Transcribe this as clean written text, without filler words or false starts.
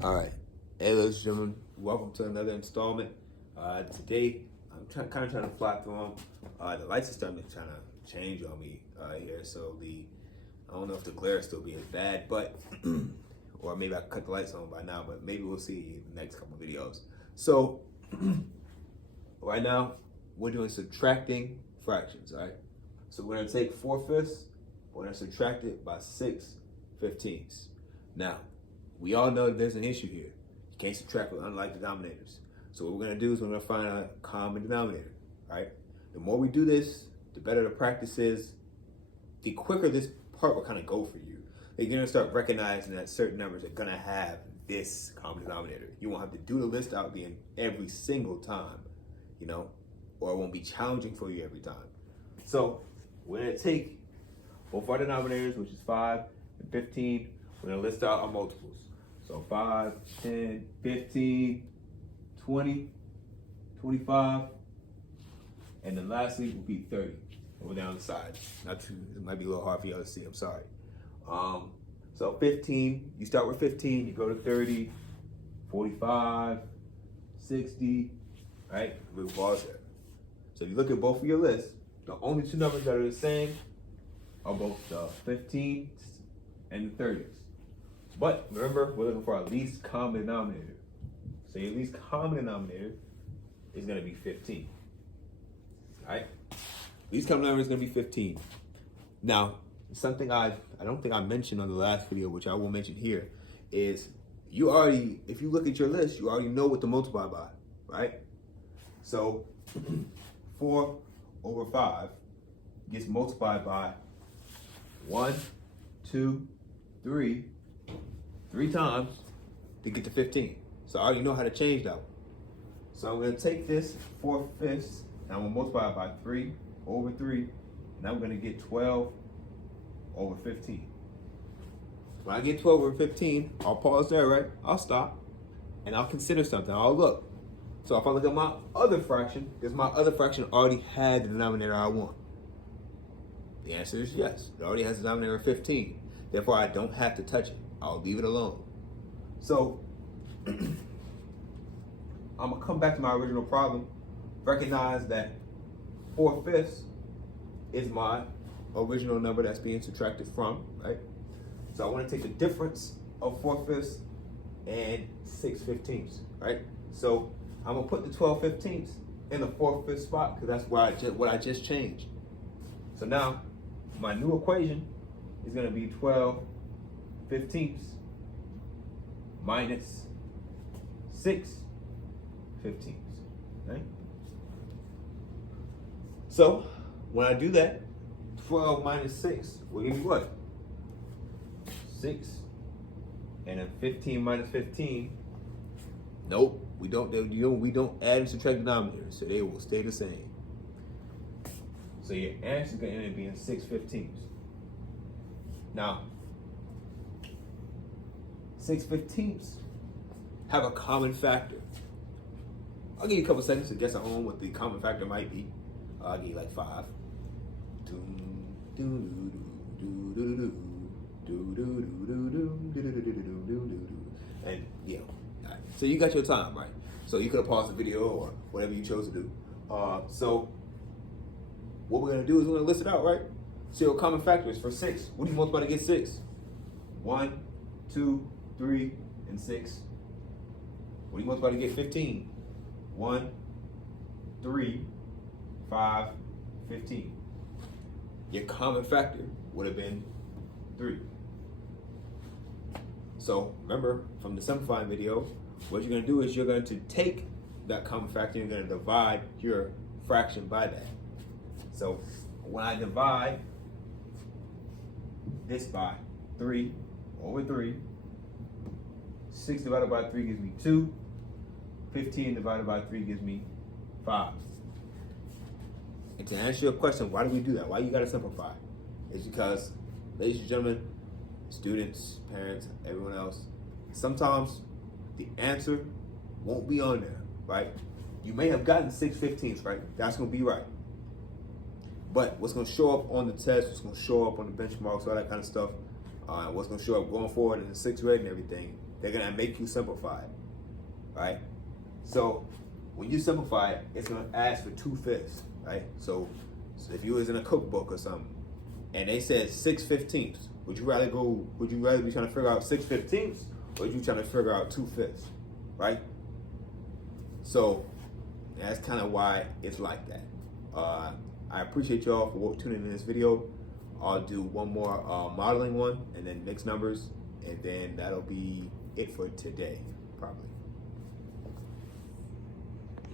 All right. Hey, ladies and gentlemen, welcome to another installment. Today, I'm kind of trying to fly through them. The lights are starting to change on me here, so I don't know if the glare is still being bad, but or maybe I cut the lights on by now, but maybe we'll see in the next couple of videos. So right now, we're doing subtracting fractions. All right. So we're gonna take 4/5, we're gonna subtract it by 6/15. Now, we all know that there's an issue here. You can't subtract with unlike denominators. So what we're gonna do is we're gonna find a common denominator, right? The more we do this, the better the practice is, the quicker this part will kind of go for you. You're gonna start recognizing that certain numbers are gonna have this common denominator. You won't have to do the list out again every single time, or it won't be challenging for you every time. So we're gonna take both our denominators, which is 5 and 15. We're gonna list out our multiples. So 5, 10, 15, 20, 25, and then lastly will be 30 over down the side. It might be a little hard for y'all to see, I'm sorry. So 15, you start with 15, you go to 30, 45, 60, right? We'll pause there. So if you look at both of your lists, the only two numbers that are the same are both the 15s and the 30s. But remember, we're looking for our least common denominator. So your least common denominator is gonna be 15. All right? Least common denominator is gonna be 15. Now, something I don't think I mentioned on the last video, which I will mention here, is if you look at your list, you already know what to multiply by, right? So 4 over 5 gets multiplied by 1, 2, 3 times to get to 15. So I already know how to change that one. So I'm gonna take this 4/5 and I'm gonna multiply it by 3 over 3, and I'm gonna get 12 over 15. When I get 12 over 15, I'll pause there, right? I'll stop and I'll consider something. I'll look. So if I look at my other fraction, does my other fraction already have the denominator I want? The answer is yes. It already has the denominator of 15. Therefore, I don't have to touch it. I'll leave it alone. So I'm gonna come back to my original problem. Recognize that 4/5 is my original number that's being subtracted from, right? So I want to take the difference of 4/5 and 6/15, right? So I'm gonna put the 12/15 in the 4/5 spot because that's what I just changed. So now my new equation is gonna be 12/15 minus 6/15, right? So when I do that, 12 minus 6 will give me what? 6. And then 15 minus 15. Nope, we don't add and subtract denominators, so they will stay the same. So your answer is gonna end up being 6/15. Now, 6/15 have a common factor. I'll give you a couple seconds to guess at home what the common factor might be. I'll give you like 5. And so you got your time, right? So you could have paused the video or whatever you chose to do. So what we're gonna do is we're gonna list it out, right? So your common factor is for 6. What do you multiply to get 6? 1, 2, 3, and 6. What do you multiply to get 15? 1, 3, 5, 15. Your common factor would have been 3. So remember from the simplifying video, what you're going to do is you're going to take that common factor and you're going to divide your fraction by that. So when I divide this by 3 over 3, 6 divided by 3 gives me 2. 15 divided by 3 gives me 5. And to answer your question, why do we do that? Why you gotta simplify? It's because, ladies and gentlemen, students, parents, everyone else, sometimes the answer won't be on there, right? You may have gotten 6/15, right? That's gonna be right. But what's gonna show up on the test, what's gonna show up on the benchmarks, all that kind of stuff, what's gonna show up going forward in the 6th grade and everything, they're gonna make you simplify it, right? So when you simplify it, it's gonna ask for 2/5, right? So if you was in a cookbook or something, and they said 6/15, would you rather be trying to figure out 6/15, or would you trying to figure out 2/5, right? So that's kind of why it's like that. I appreciate y'all for tuning in this video. I'll do one more modeling one and then mixed numbers, and then that'll be it for today, probably.